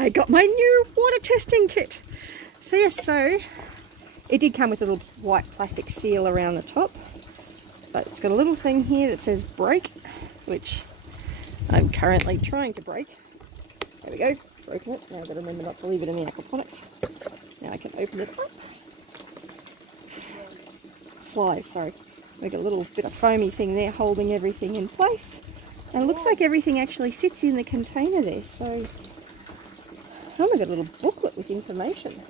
I got my new water testing kit. So yes, so it did come with a little white plastic seal around the top, but it's got a little thing here that says break, which I'm currently trying to break. There we go, broken it. Now I've got to remember not to leave it in the aquaponics. Now I can open it up. Flies, sorry. We've got a little bit of foamy thing there holding everything in place. And it looks like everything actually sits in the container there. So, oh, we've got a little booklet with information.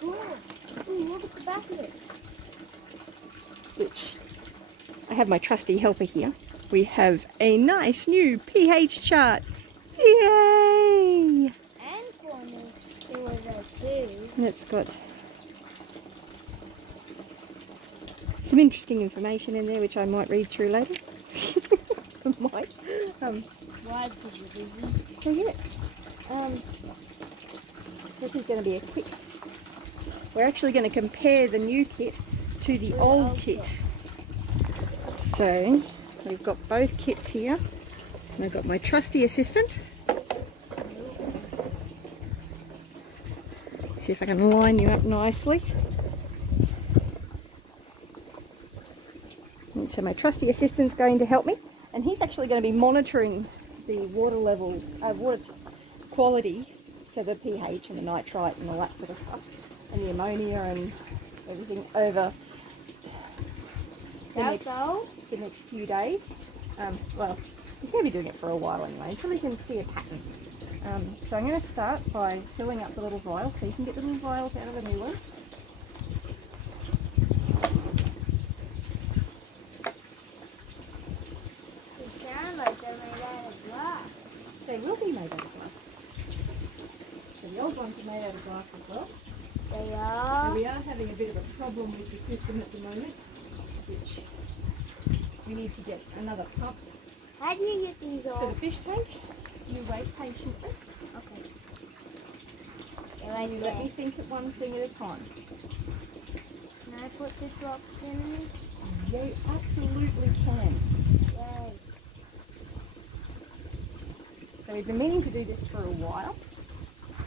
Cool. Ooh, look at the back of it. Which, I have my trusty helper here. We have a nice new pH chart. Yay! And for me, it was a 2. And it's got some interesting information in there, which I might read through later. Might. Why? Because you're busy. So yes, this is going to be a quick. We're actually going to compare the new kit to the old kit. So we've got both kits here, and I've got my trusty assistant. See if I can line you up nicely. And so my trusty assistant's going to help me, and he's actually going to be monitoring the water levels, water quality, so the pH and the nitrite and all that sort of stuff, and the ammonia and everything over the next few days. Well, he's going to be doing it for a while anyway, until he can see a pattern. So I'm going to start by filling up the little vials, so you can get the little vials out of the new one. They will be made out of glass. So the old ones are made out of glass as well. They are. So we are having a bit of a problem with the system at the moment, which we need to get another pump. How do you get these For off? the fish tank, you wait patiently. Okay. And you let me think of one thing at a time. Can I put the drops in? You absolutely can. Yay. So we've been meaning to do this for a while,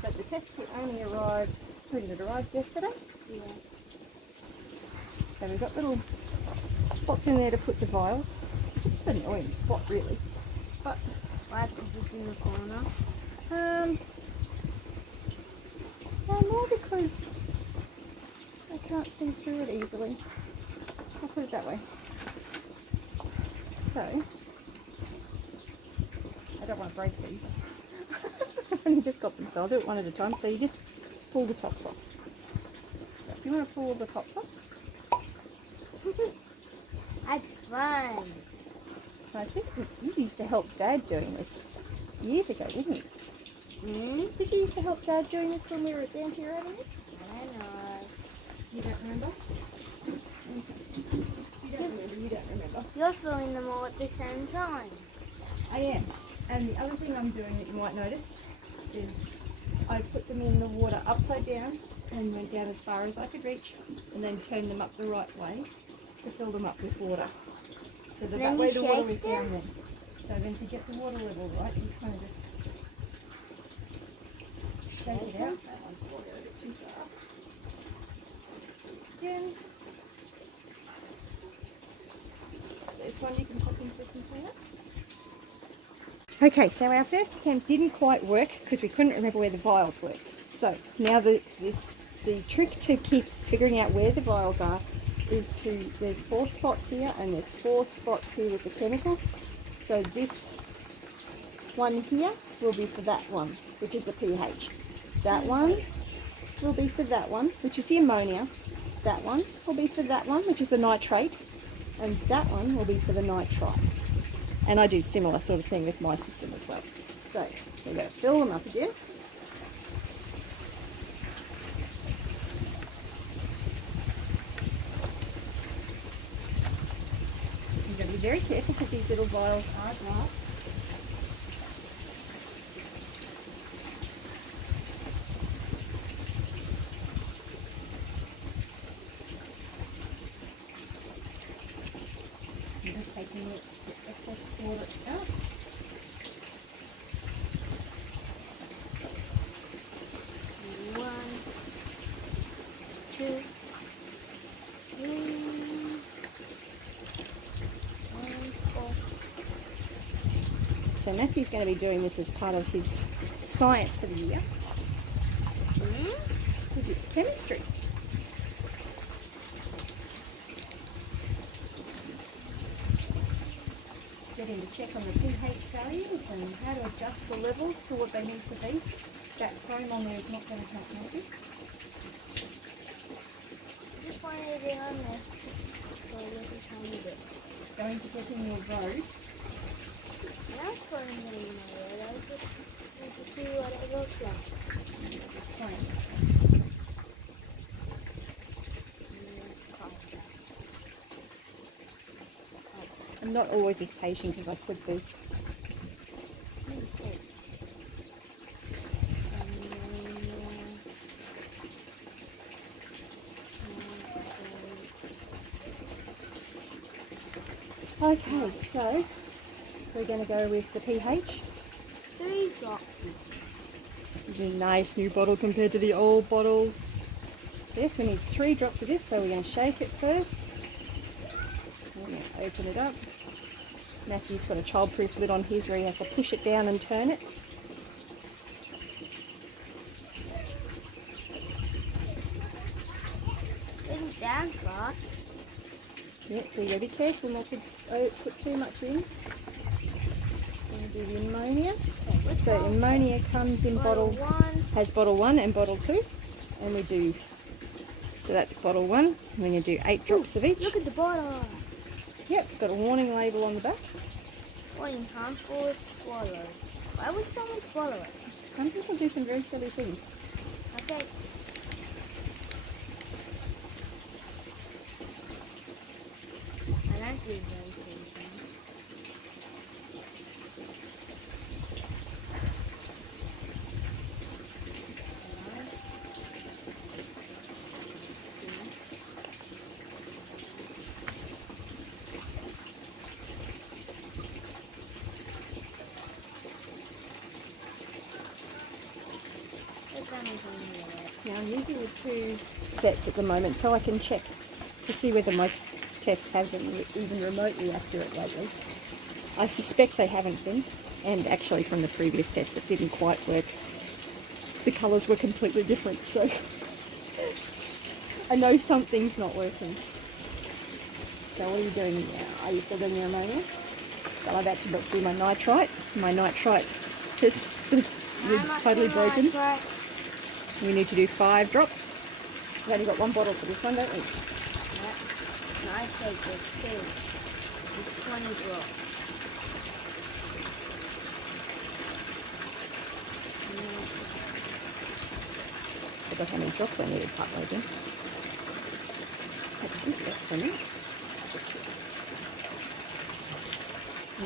but the test kit only arrived, when did it arrive, yesterday? Yeah. So we've got little spots in there to put the vials. It's an annoying spot really, but Why? Because it's in the corner. No, more because I can't see through it easily. I'll put it that way. So, I don't want to break these. I've only just got them, so I'll do it one at a time. So you just pull the tops off. So if you want to pull the tops off. That's fun. I think you used to help Dad doing this years ago, didn't you? Did you used to help Dad doing this when we were down here having it? I don't know. You don't remember? You don't remember. You're filling them all at the same time. I am. And the other thing I'm doing that you might notice is I put them in the water upside down and went down as far as I could reach, and then turned them up the right way to fill them up with water. So that way the water was down then. So then to get the water level right, you kind of just shake it out. That one's probably a bit too far. Again. There's one you can pop into the container. Okay, so our first attempt didn't quite work because we couldn't remember where the vials were. So now the trick to keep figuring out where the vials are is there's 4 spots here and there's 4 spots here with the chemicals. So this one here will be for that one, which is the pH. That one will be for that one, which is the ammonia. That one will be for that one, which is the nitrate. And that one will be for the nitrite. And I do similar sort of thing with my system as well. So we're going to fill them up again. You've got to be very careful because these little vials are glass. I'm just taking the excess water out. So Matthew's going to be doing this as part of his science for the year. Because it's chemistry. Getting to check on the pH values and how to adjust the levels to what they need to be. That foam on there is not going to help maybe. Just wanted to get on there. So a little tiny bit. Going to get in your road. Not putting it in my road. I just want to see what it looks like. Fine. I'm not always as patient as I could be. Okay, so we're going to go with the pH. 3 drops. It's a nice new bottle compared to the old bottles. So yes, we need 3 drops of this, so we're going to shake it first. We're going to open it up. Matthew's got a childproof lid on his where he has to push it down and turn it. It's down fast. Yep, so you got to be careful not to put too much in. We'll do the ammonia. So ammonia comes in bottle, has bottle 1 and bottle 2. And we do, so that's bottle 1. And we're going to do 8 drops of each. Look at the bottle. Yeah, it's got a warning label on the back. Warning, harmful is swallowed. Why would someone swallow it? Some people do some very silly things. Okay. I like these very silly things. Now I'm using the 2 sets at the moment so I can check to see whether my tests have been even remotely accurate lately. I suspect they haven't been, and actually from the previous test it didn't quite work. The colours were completely different, so I know something's not working. So what are you doing now? Are you still doing your ammonia? Well, I'm about to do my nitrite. My nitrite is totally broken. Nitrite. We need to do 5 drops. We've only got 1 bottle for this one, don't we? Yeah. Nitrate is 2. It's 20 drops. I forgot how many drops I needed partway again. That's good for me.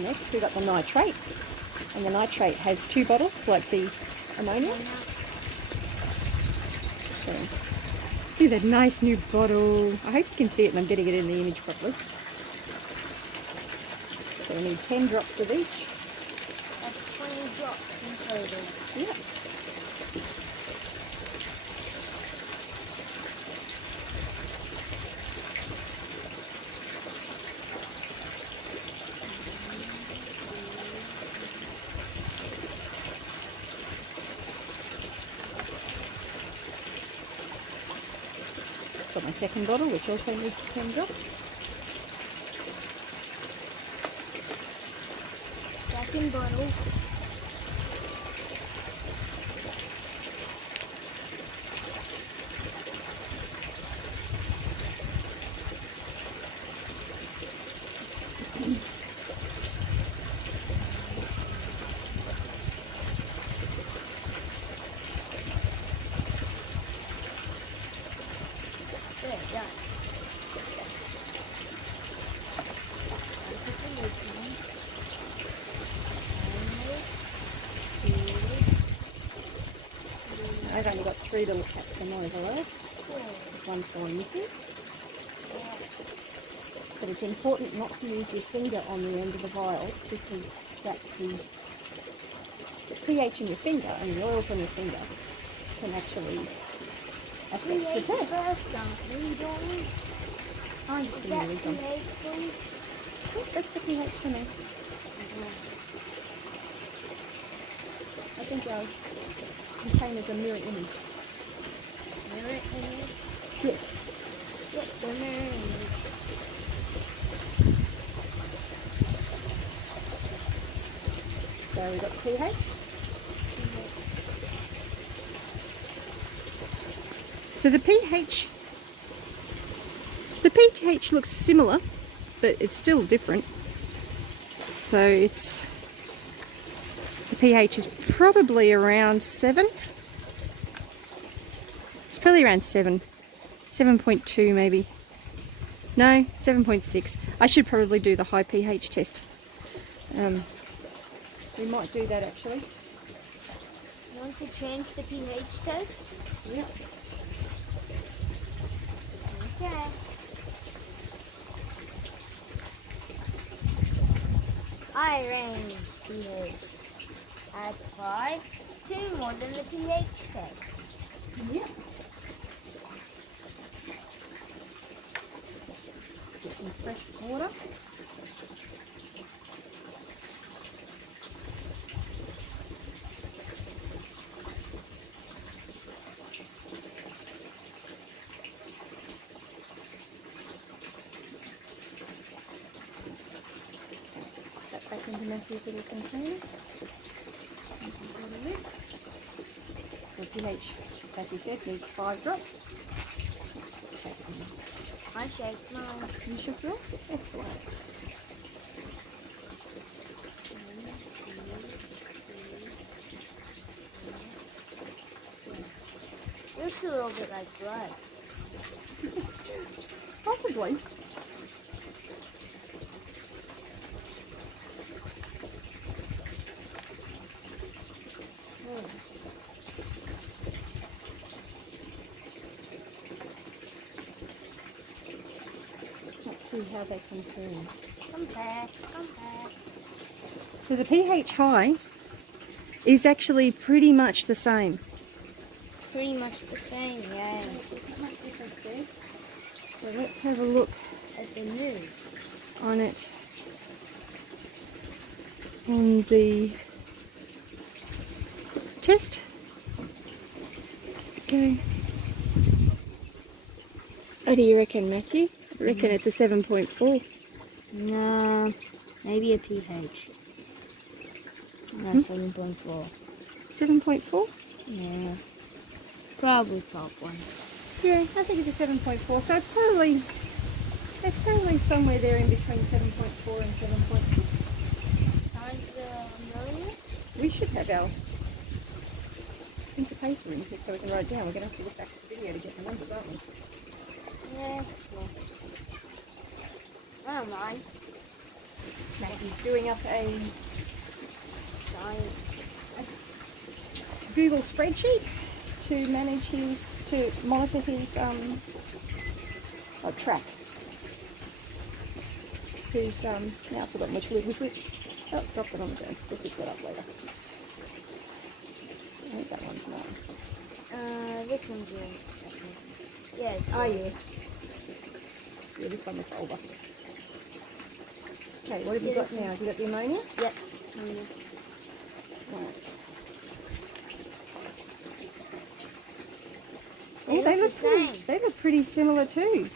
Next we've got the nitrate. And the nitrate has 2 bottles, like the ammonia. So, look at that nice new bottle. I hope you can see it and I'm getting it in the image properly. So we need 10 drops of each. That's 20 drops in total. Yeah. Got my second bottle, which also needs 10 drops. Second bottle. I've only got 3 little caps for my overloads. There's one for Nikki. But it's important not to use your finger on the end of the vials because that the pH in your finger and the oils on your finger can actually affect the test. I'm just going to read them. That's the pH for me. think our containers are mirror image. Mirror image? Yes. Yep, they're mirror image. So we've got pH. So the pH looks similar, but it's still different. So the pH is probably around 7. It's probably around 7. 7.2 maybe. No, 7.6. I should probably do the high pH test. We might do that actually. You want to change the pH test? Yeah. Okay. I range pH at 5 to more than the pH test. Yeah. Get some fresh water. Back into Matthew's little container. The pH, as he said, needs 5 drops. I shake mine. You shook yours? Excellent. Looks a little bit like blood. Possibly. Let's see how they compare. Compare. So the pH high is actually pretty much the same. Pretty much the same, yeah. So let's have a look At the news. on it on the test. Okay. What do you reckon, Matthew? I reckon it's a 7.4. No, maybe a pH. No, 7.4. 7.4? Yeah. Probably top one. Yeah, I think it's a 7.4. So it's probably somewhere there in between 7.4 and 7.6. Times the ammonia? We should have our piece of paper in here so we can write it down. We're going to have to look back at the video to get the numbers, aren't we? Yeah. I don't mind. Matthew's doing up a Science. Google spreadsheet to monitor his track. His now I've forgotten which lid was which. Oh, dropped it on the ground. We'll fix that up later. I think that one's mine. This one's yours. Yeah, it's Oh yours. yeah. Yeah, this one looks older. Okay, what have you got now? Have you got the ammonia? Yep. Right. They Oh, they look look the same. they look pretty similar too.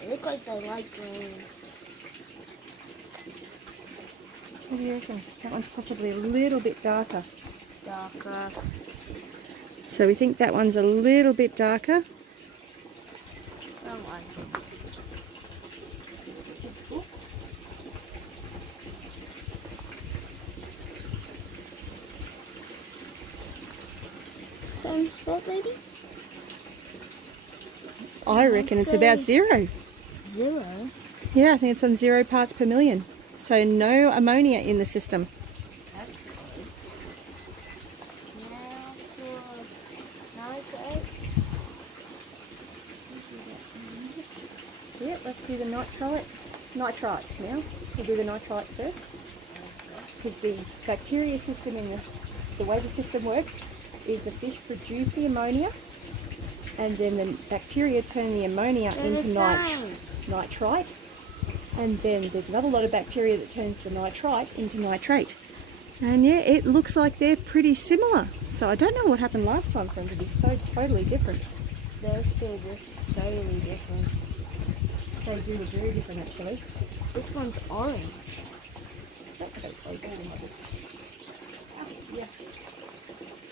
They look like they're light green. What do you reckon? That one's possibly a little bit darker. Darker. So we think that one's a little bit darker. Wrong one. Same spot, maybe? I reckon it's about 0. 0. Yeah, I think it's on 0 parts per million. So no ammonia in the system. That's good. Now for nitrate. Yeah, let's do the nitrite now. We'll do the nitrite first. Because the bacteria system in the way the system works is the fish produce the ammonia and then the bacteria turn the ammonia into nitrite, and then there's another lot of bacteria that turns the nitrite into nitrate. And yeah, it looks like they're pretty similar. So I don't know what happened last time for them to be so totally different. They're still totally different. They do look very different actually. This one's orange. Yeah.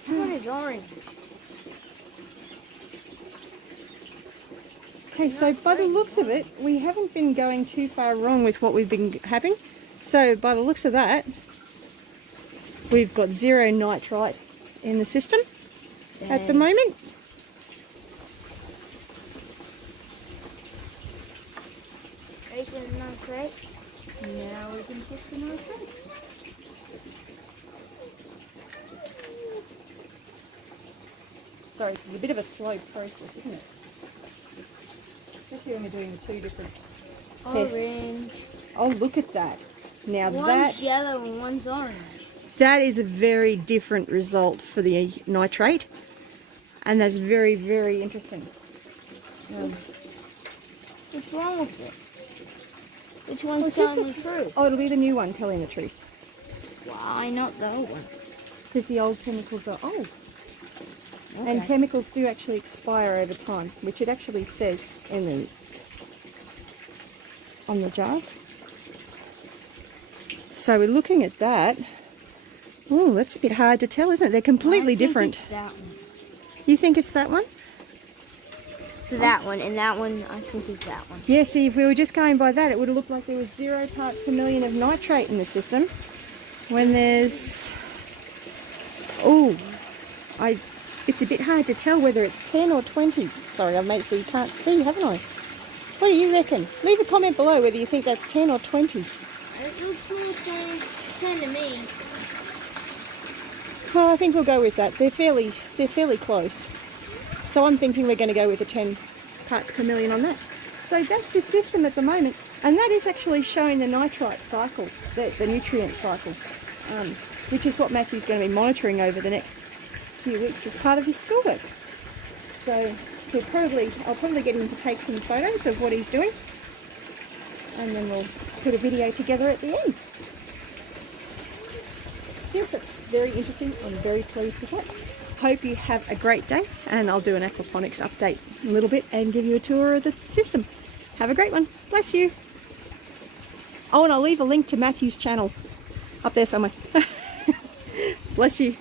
This one is orange. Okay, so by the looks of it, we haven't been going too far wrong with what we've been having. So by the looks of that, we've got 0 nitrite in the system at the moment. Ready for the nitrate? Now we can put the nitrate. Sorry, it's a bit of a slow process, isn't it? Especially when we're doing the 2 different tests. Orange. Oh, look at that. Now One's yellow and one's orange. that is a very different result for the nitrate. And that's very, very interesting. What's wrong with it? Which one's telling the truth? Oh, it'll be the new one telling the truth. Why not the old one? Because the old chemicals are old. Okay. And chemicals do actually expire over time, which it actually says in on the jars. So we're looking at that. Oh, that's a bit hard to tell, isn't it? They're completely different. It's that one. You think it's that one? That one, and that one I think is that one. Yeah, see, if we were just going by that, it would have looked like there was 0 parts per million of nitrate in the system. When there's... Oh, it's a bit hard to tell whether it's 10 or 20. Sorry, I've made it so you can't see, haven't I? What do you reckon? Leave a comment below whether you think that's 10 or 20. It looks more 10 to me. Well, I think we'll go with that. They're fairly close. So I'm thinking we're going to go with the 10 parts per million on that. So that's the system at the moment. And that is actually showing the nitrite cycle, the nutrient cycle, which is what Matthew's going to be monitoring over the next few weeks as part of his schoolwork. So I'll probably get him to take some photos of what he's doing. And then we'll put a video together at the end. Yes, that's very interesting. I'm very pleased with that. Hope you have a great day, and I'll do an aquaponics update in a little bit and give you a tour of the system. Have a great one. Bless you. Oh, and I'll leave a link to Matthew's channel up there somewhere. Bless you.